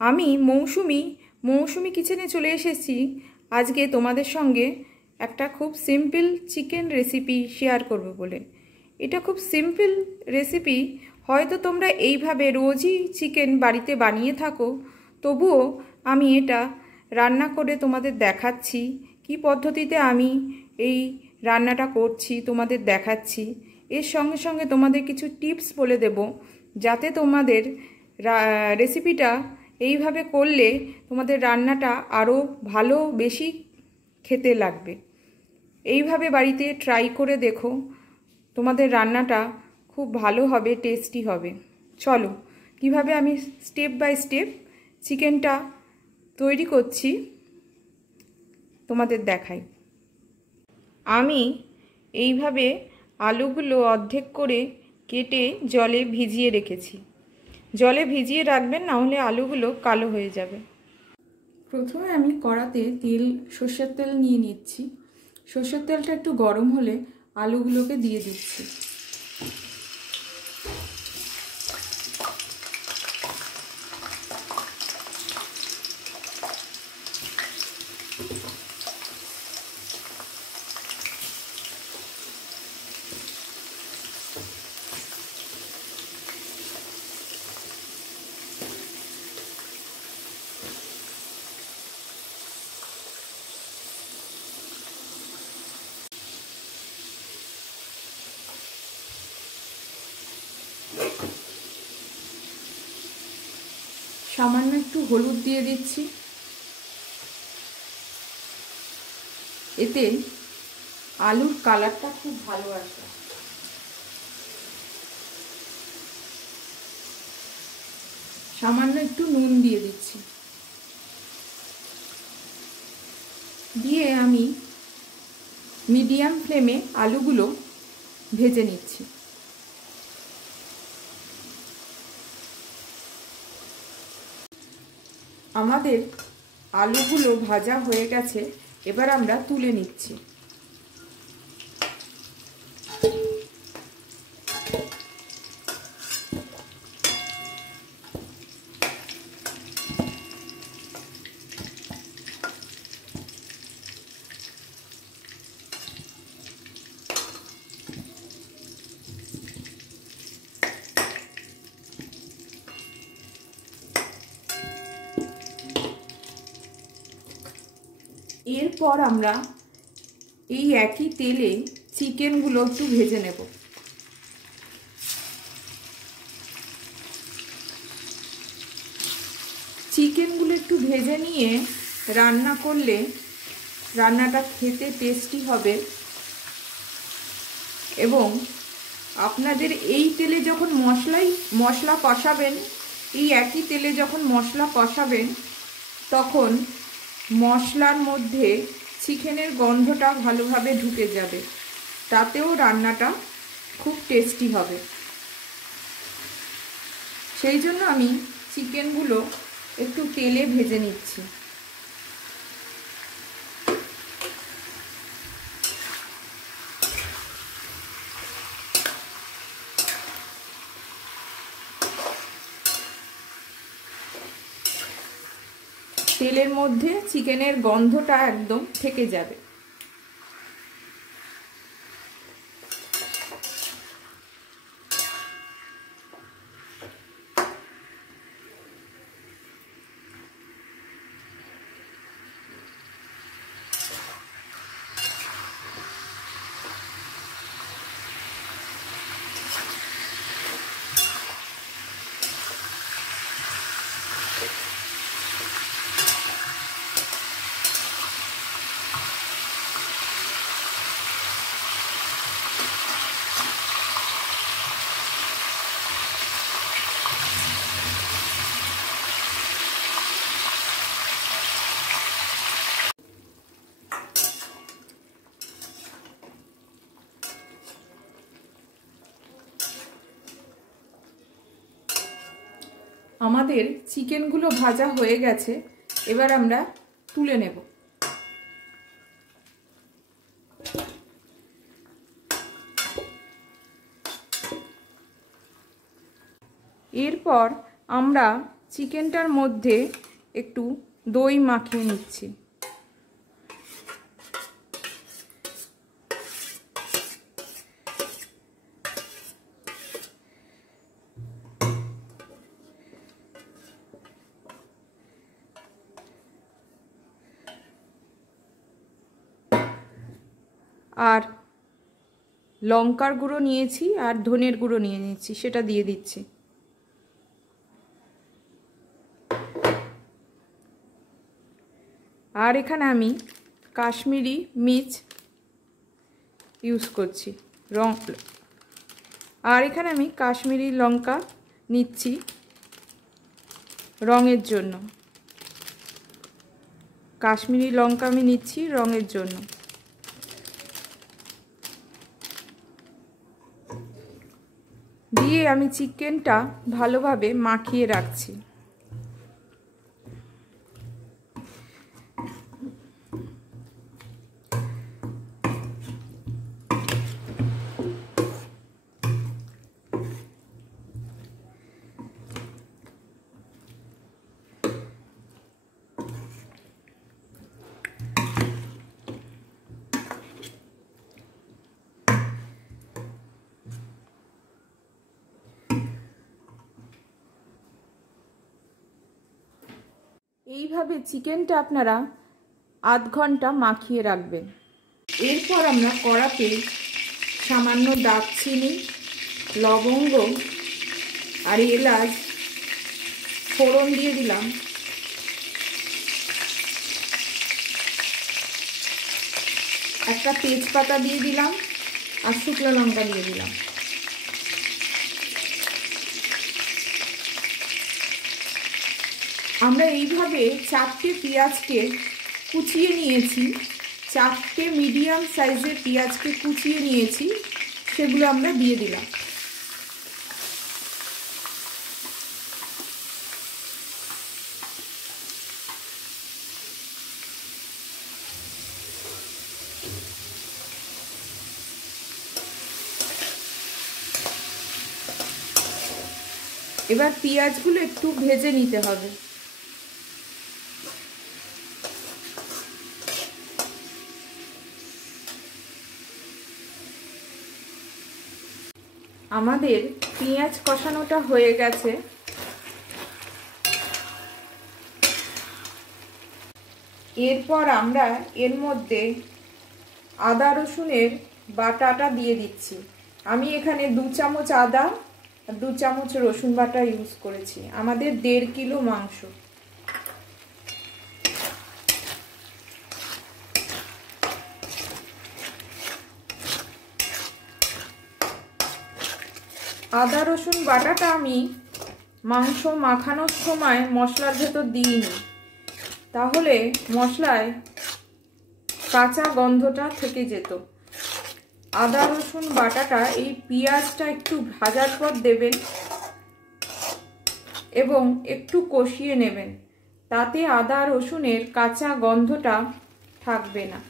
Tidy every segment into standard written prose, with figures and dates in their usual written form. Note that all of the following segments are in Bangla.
আমি মৌসুমি কিচেনে চলে এসেছি আজকে তোমাদের সঙ্গে একটা খুব সিম্পল চিকেন রেসিপি শেয়ার করব বলে। এটা খুব সিম্পল রেসিপি, হয়তো তোমরা এইভাবে রোজই চিকেন বাড়িতে বানিয়ে থাকো, তবুও আমি এটা রান্না করে তোমাদের দেখাচ্ছি। কি পদ্ধতিতে আমি এই রান্নাটা করছি তোমাদের দেখাচ্ছি। এর সঙ্গে সঙ্গে তোমাদের কিছু টিপস বলে দেব, যাতে তোমাদের রেসিপিটা এইভাবে করলে তোমাদের রান্নাটা আরও ভালো বেশি খেতে লাগবে। এইভাবে বাড়িতে ট্রাই করে দেখো, তোমাদের রান্নাটা খুব ভালো হবে, টেস্টি হবে। চলো কিভাবে আমি স্টেপ বাই স্টেপ চিকেনটা তৈরি করছি তোমাদের দেখাই। আমি এইভাবে আলুগুলো অর্ধেক করে কেটে জলে ভিজিয়ে রেখেছি। জলে ভিজিয়ে রাখবেন, না হলে আলুগুলো কালো হয়ে যাবে। প্রথমে আমি কড়াতে সর্ষের তেল নিয়ে নিচ্ছি। সর্ষের তেলটা একটু গরম হলে আলুগুলোকে দিয়ে দিচ্ছি। সামান্য একটু হলুদ দিয়ে দিচ্ছি, এতে আলুর কালারটা খুব ভালো আসে। সামান্য একটু নুন দিয়ে দিচ্ছি, দিয়ে আমি মিডিয়াম ফ্লেমে আলুগুলো ভেজে নিচ্ছি। আমাদের আলুগুলো ভাজা হয়ে গেছে, এবার আমরা তুলে নিচ্ছি। এরপর আমরা এই একই তেলে চিকেনগুলো একটু ভেজে নেব। চিকেনগুলো একটু ভেজে নিয়ে রান্না করলে রান্নাটা খেতে টেস্টি হবে। এবং আপনাদের এই তেলে যখন মশলা কষাবেন, এই একই তেলে যখন মশলা কষাবেন, তখন মশলার মধ্যে চিকেনের গন্ধটা ভালোভাবে ঢুকে যাবে, তাতেও রান্নাটা খুব টেস্টি হবে। সেই জন্য আমি চিকেনগুলো একটু তেলে ভেজে নিচ্ছি। তেলের মধ্যে চিকেনের গন্ধটা একদম থেকে যাবে। আমাদের চিকেনগুলো ভাজা হয়ে গেছে, এবার আমরা তুলে নেব। এরপর আমরা চিকেনটার মধ্যে একটু দই মাখিয়ে নিচ্ছি। আর লঙ্কার গুঁড়ো নিয়েছি আর ধনের গুঁড়ো নিয়ে নিচ্ছি, সেটা দিয়ে দিচ্ছি। আর এখানে আমি কাশ্মীরি মির্চ ইউজ করছি আর এখানে আমি কাশ্মীরি লঙ্কা নিচ্ছি রঙের জন্য। কাশ্মীরি লঙ্কা আমি নিচ্ছি রঙের জন্য। দিয়ে আমি চিকেনটা ভালোভাবে মাখিয়ে রাখছি। এইভাবে চিকেনটা আপনারা আধ ঘন্টা মাখিয়ে রাখবেন। এরপর আমরা কড়াতে সামান্য দারচিনি, লবঙ্গ আর এলাচ ফোড়ন দিয়ে দিলাম। একটা তেজপাতা দিয়ে দিলাম আর শুকনো লঙ্কা দিয়ে দিলাম। আমরা এইভাবে 4টে পেঁয়াজকে কুচিয়ে নিয়েছি, 4টে মিডিয়াম সাইজের পেঁয়াজকে কুচিয়ে নিয়েছি, সেগুলো আমরা দিয়ে দিলাম। এবার পেঁয়াজগুলো একটু ভেজে নিতে হবে। আমাদের পেঁয়াজ কষানোটা হয়ে গেছে। এরপর আমরা এর মধ্যে আদা রসুনের বাটাটা দিয়ে দিচ্ছি। আমি এখানে 2 চামচ আদা আর 2 চামচ রসুন বাটা ইউজ করেছি। আমাদের 1.5 কিলো মাংস। আদা রসুন বাটাটা আমি মাংস মাখানোর সময় মশলার ভেতর দিইনি, তাহলে মশলায় কাঁচা গন্ধটা থেকে যেত। আদা রসুন বাটাটা এই পেঁয়াজটা একটু ভাজার পর দেবেন এবং একটু কষিয়ে নেবেন, তাতে আদা রসুনের কাঁচা গন্ধটা থাকবে না।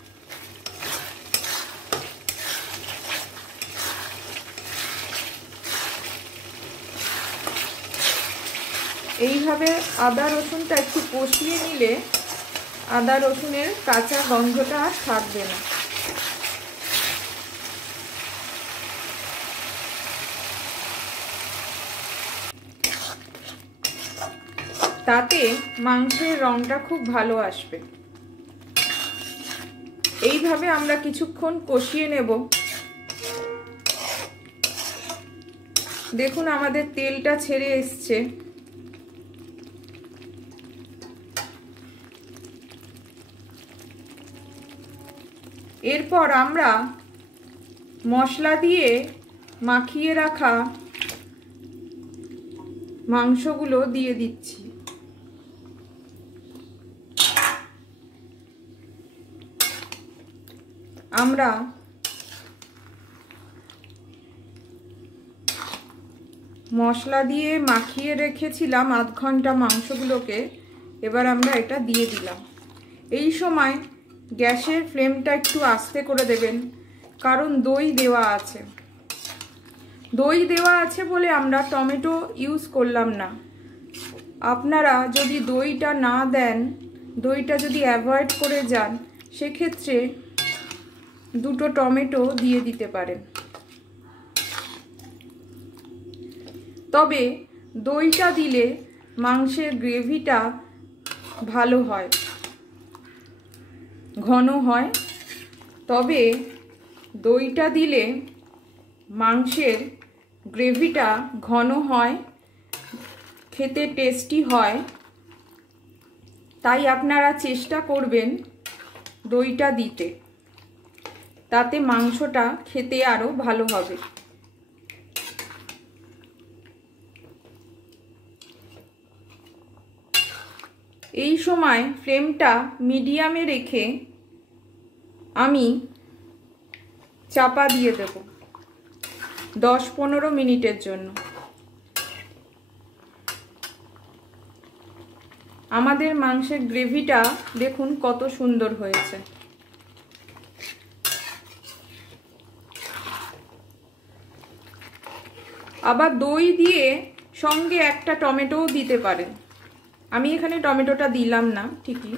এইভাবে আদা রসুনটা একটু কষিয়ে নিলে আদা রসুনের কাঁচা গন্ধটা আর থাকবে না। তাতে মাংসের রংটা খুব ভালো আসবে। এইভাবে আমরা কিছুক্ষণ কষিয়ে নেব। দেখুন আমাদের তেলটা ছেড়ে এসছে। এরপর আমরা মশলা দিয়ে মাখিয়ে রাখা মাংসগুলো দিয়ে দিচ্ছি। আমরা মশলা দিয়ে মাখিয়ে রেখেছিলাম আধ ঘন্টা মাংসগুলোকে, এবার আমরা এটা দিয়ে দিলাম। এই সময় গ্যাসের ফ্লেমটা একটু আস্তে করে দেবেন, কারণ দই দেওয়া আছে। দই দেওয়া আছে বলে আমরা টমেটো ইউজ করলাম না। আপনারা যদি দইটা না দেন, দইটা যদি অ্যাভয়েড করে যান, সেক্ষেত্রে 2টো টমেটো দিয়ে দিতে পারেন। তবে দইটা দিলে মাংসের গ্রেভিটা ভালো হয়, ঘন হয়। তবে দইটা দিলে মাংসের গ্রেভিটা ঘন হয়, খেতে টেস্টি হয়। তাই আপনারা চেষ্টা করবেন দইটা দিতে, তাতে মাংসটা খেতে আরও ভালো হবে। এই সময় ফ্লেমটা মিডিয়ামে রেখে আমি চাপা দিয়ে দেব 10-15 মিনিটের জন্য। আমাদের মাংসের গ্রেভিটা দেখুন কত সুন্দর হয়েছে। আবার দই দিয়ে সঙ্গে একটা টমেটোও দিতে পারেন। আমি এখানে টমেটোটা দিলাম না ঠিকই।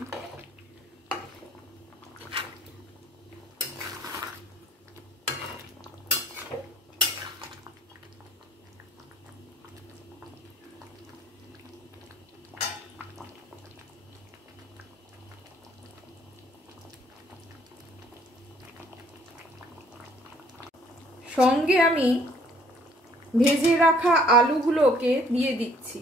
সঙ্গে আমি ভেজে রাখা আলুগুলোকে দিয়ে দিচ্ছি।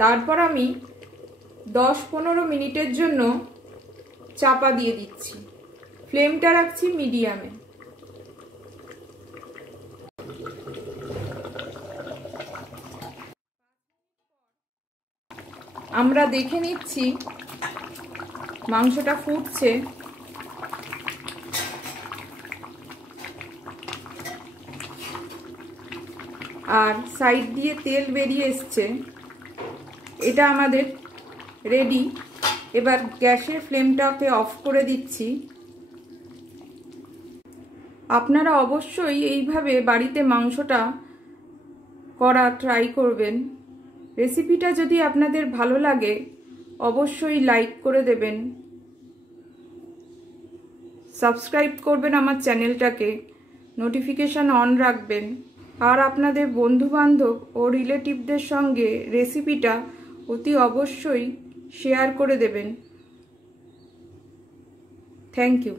তারপর আমি 10-15 মিনিটের জন্য চাপা দিয়ে দিচ্ছি। ফ্লেমটা রাখছি মিডিয়ামে। আমরা দেখে নিচ্ছি মাংসটা ফুটছে। আর সাইড দিয়ে তেল বেরিয়ে এসছে। এটা আমাদের রেডি। এবার গ্যাসের ফ্লেমটাকে অফ করে দিচ্ছি। আপনারা অবশ্যই এইভাবে বাড়িতে মাংসটা করা ট্রাই করবেন। রেসিপিটা যদি আপনাদের ভালো লাগে অবশ্যই লাইক করে দেবেন, সাবস্ক্রাইব করবেন আমার চ্যানেলটাকে, নোটিফিকেশান অন রাখবেন। আর আপনাদের বন্ধুবান্ধব ও রিলেটিভদের সঙ্গে রেসিপিটা অতি অবশ্যই শেয়ার করে দেবেন। Thank you.